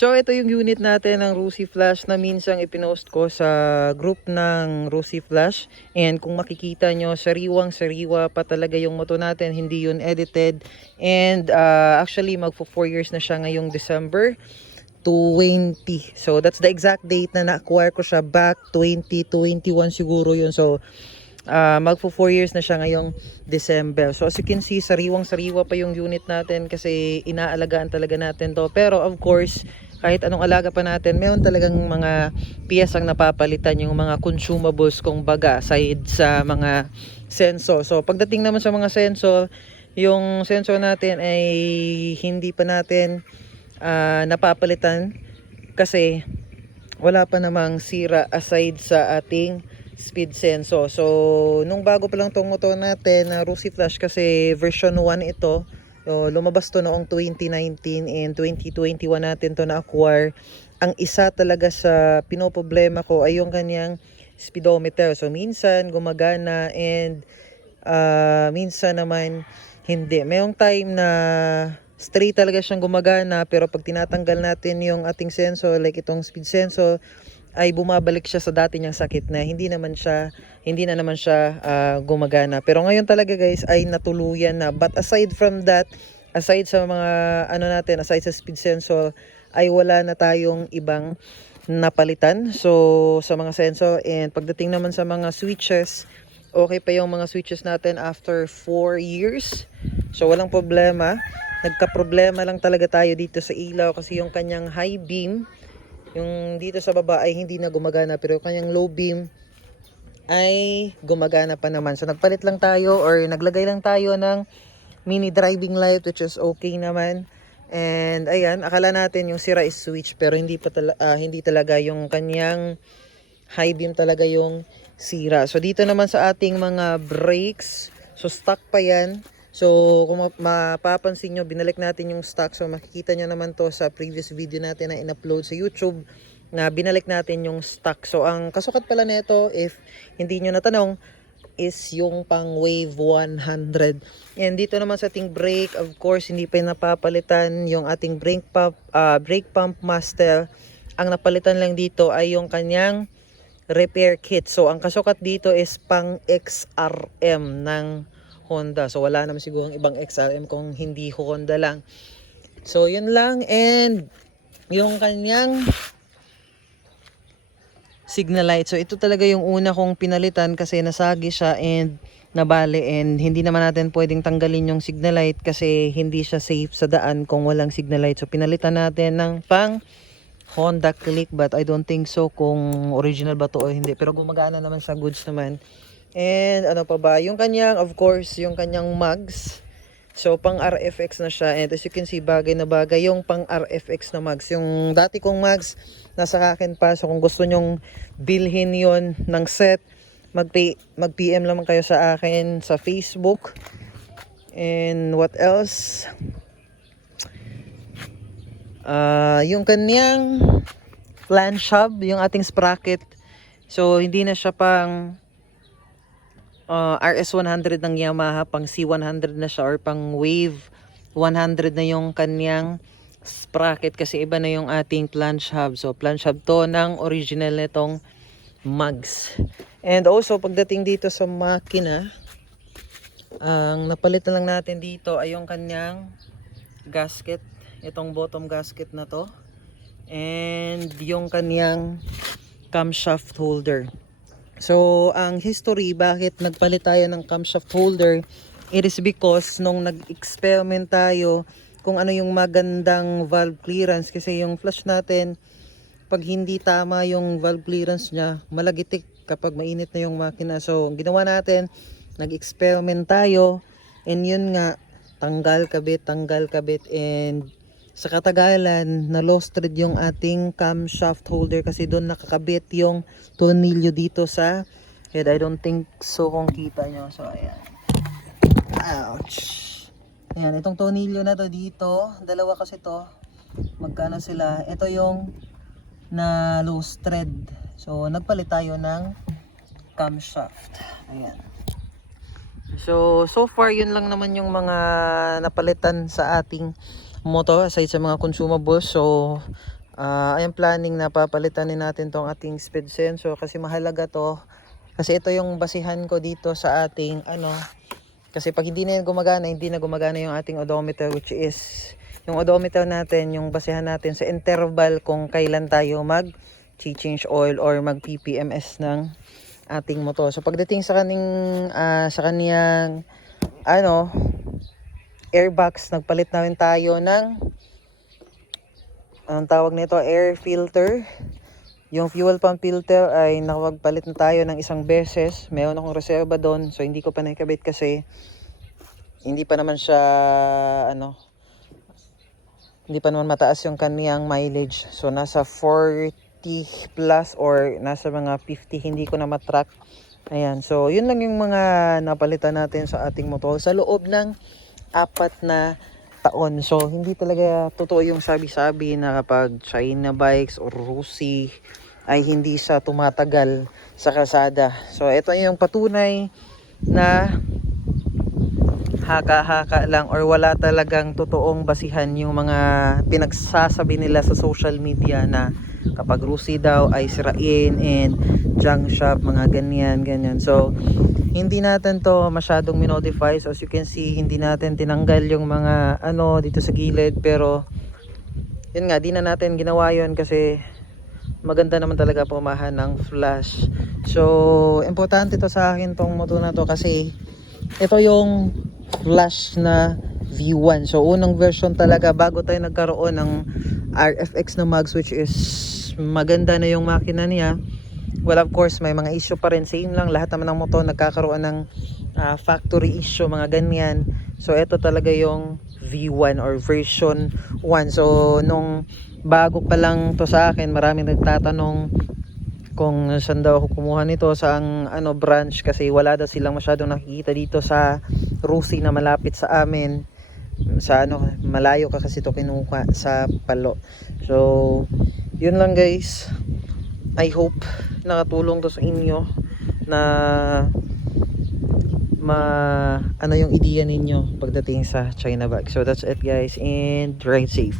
So, ito yung unit natin ng Rusi Flash na minsang ipinost ko sa group ng Rusi Flash. And kung makikita nyo, sariwang-sariwa pa talaga yung moto natin. Hindi yun edited. And actually, magpo 4 years na siya ngayong December 20. So, that's the exact date na na-acquire ko siya back 2021 siguro yun. So, magpo 4 years na siya ngayong December. So as you can see, sariwang-sariwa pa yung unit natin kasi inaalagaan talaga natin to. Pero of course, kahit anong alaga pa natin, mayroon talagang mga piyesang napapalitan, yung mga consumables kung baga, aside sa mga sensor. So pagdating naman sa mga sensor, yung sensor natin ay hindi pa natin napapalitan kasi wala pa namang sira aside sa ating speed sensor. So, nung bago pa lang tong motor natin na Rusi Flash kasi version 1 ito. So, lumabas to noong 2019 and 2021 natin to na-acquire. Ang isa talaga sa pinoproblema ko ay yung kanyang speedometer. So, minsan gumagana and minsan naman hindi. Mayroong time na straight talaga siyang gumagana pero pag tinatanggal natin yung ating sensor like itong speed sensor ay bumabalik siya sa dati niyang sakit na hindi na naman siya gumagana. Pero ngayon talaga guys ay natuluyan na. But aside from that, aside sa mga aside sa speed sensor ay wala na tayong ibang napalitan. So sa mga sensor and pagdating naman sa mga switches, okay pa yung mga switches natin after 4 years. So walang problema. Nagka-problema lang talaga tayo dito sa ilaw kasi yung kanyang high beam, yung dito sa baba ay hindi na gumagana pero yung kanyang low beam ay gumagana pa naman. So nagpalit lang tayo or naglagay lang tayo ng mini driving light which is okay naman. And ayan, akala natin yung sira is switch pero hindi talaga yung kanyang high beam talaga yung sira. So dito naman sa ating mga brakes, so stock pa yan. So kung mapapansin nyo, binalik natin yung stock. So makikita nyo naman to sa previous video natin na in-upload sa YouTube na binalik natin yung stock. So ang kasukat pala nito, if hindi nyo natanong, is yung pang Wave 100. And dito naman sa ating brake, of course, hindi pa napapalitan yung ating brake pump master. Ang napalitan lang dito ay yung kanyang repair kit. So ang kasukat dito is pang XRM ng Honda. So wala naman siguro ibang XRM kung hindi Honda lang. So yun lang. And yung kanyang signal light. So ito talaga yung una kong pinalitan kasi nasagi siya and nabali. And hindi naman natin pwedeng tanggalin yung signal light kasi hindi siya safe sa daan kung walang signal light. So pinalitan natin ng pang Honda Click, but I don't think so kung original ba to o hindi. Pero gumagana naman sa goods naman. And ano pa ba? Yung kanyang, of course, yung kanyang mugs. So, pang RFX na siya. And as you can see, bagay na bagay yung pang RFX na mugs. Yung dati kong mugs, nasa akin pa. So, kung gusto nyong bilhin yon ng set, mag-PM lamang kayo sa akin sa Facebook. And what else? Yung kanyang flange hub, yung ating sprocket. So, hindi na siya pang RS100 ng Yamaha, pang C100 na siya or pang Wave 100 na yung kanyang sprocket kasi iba na yung ating flange hub. So flange hub to ng original nitong mugs. And also pagdating dito sa makina, ang napalitan lang natin dito ay yung kanyang gasket, itong bottom gasket na to, and yung kanyang camshaft holder. So, ang history, bakit nagpalit tayo ng camshaft holder, it is because nung nag-experiment tayo kung ano yung magandang valve clearance. Kasi yung flush natin, pag hindi tama yung valve clearance niya, malagitik kapag mainit na yung makina. So, ginawa natin, nag-experiment tayo, and yun nga, tanggal kabit, and sa katagalan, na-lost thread yung ating camshaft holder kasi doon nakakabit yung tornilyo dito sa head. I don't think so kung kita nyo. So, ayan. Ouch! Ayan, itong tornilyo na to dito, dalawa kasi to. Magkano sila? Ito yung na-lost thread. So, nagpalit tayo ng camshaft. Ayan. So far, yun lang naman yung mga napalitan sa ating motor aside sa mga consumables. So I am planning na papalitan din natin tong ating speed sensor kasi mahalaga to. Kasi ito yung basihan ko dito sa ating kasi pag hindi na yan gumagana, hindi na gumagana yung ating odometer, which is yung odometer natin, yung basihan natin sa interval kung kailan tayo mag-change oil or mag-PPMS ng ating motor. So pagdating sa kaniyang airbox, nagpalit na rin tayo ng anong tawag nito, air filter. Yung fuel pump filter ay nakapagpalit na tayo ng isang beses. Meron akong reserva doon, so hindi ko pa nakikabit kasi hindi pa naman siya hindi pa naman mataas yung kaniyang mileage. So nasa 40 plus or nasa mga 50, hindi ko na matrack. Ayan, so yun lang yung mga napalitan natin sa ating motor sa loob ng 4 na taon. So hindi talaga totoo yung sabi-sabi na kapag China bikes or Rusi ay hindi siya tumatagal sa kalsada. So ito yung patunay na haka-haka lang or wala talagang totoong basihan yung mga pinagsasabi nila sa social media na kapag Rusi daw ay sirain and junk shop, mga ganyan. So hindi natin to masyadong minodify. So as you can see, hindi natin tinanggal yung mga dito sa gilid, pero yun nga, di na natin ginawa yun kasi maganda naman talaga pumahan ng flash. So importante to sa akin tong motor na to kasi ito yung flash na V1. So unang version talaga bago tayo nagkaroon ng RFX na mags, which is maganda na yung makina niya. Well, of course may mga issue pa rin, same lang, lahat naman ng motor nagkakaroon ng factory issue, mga ganyan. So ito talaga yung V1 or version 1. So nung bago pa lang to sa akin, maraming nagtatanong kung saan daw ako kumuha nito, sa branch, kasi wala daw silang masyadong nakikita dito sa Rusi na malapit sa amin. Sa malayo ka kasi to kinuha sa Palo. So yun lang guys, I hope nakatulong to sa inyo na yung ideya ninyo pagdating sa China bag. So that's it guys, and ride safe.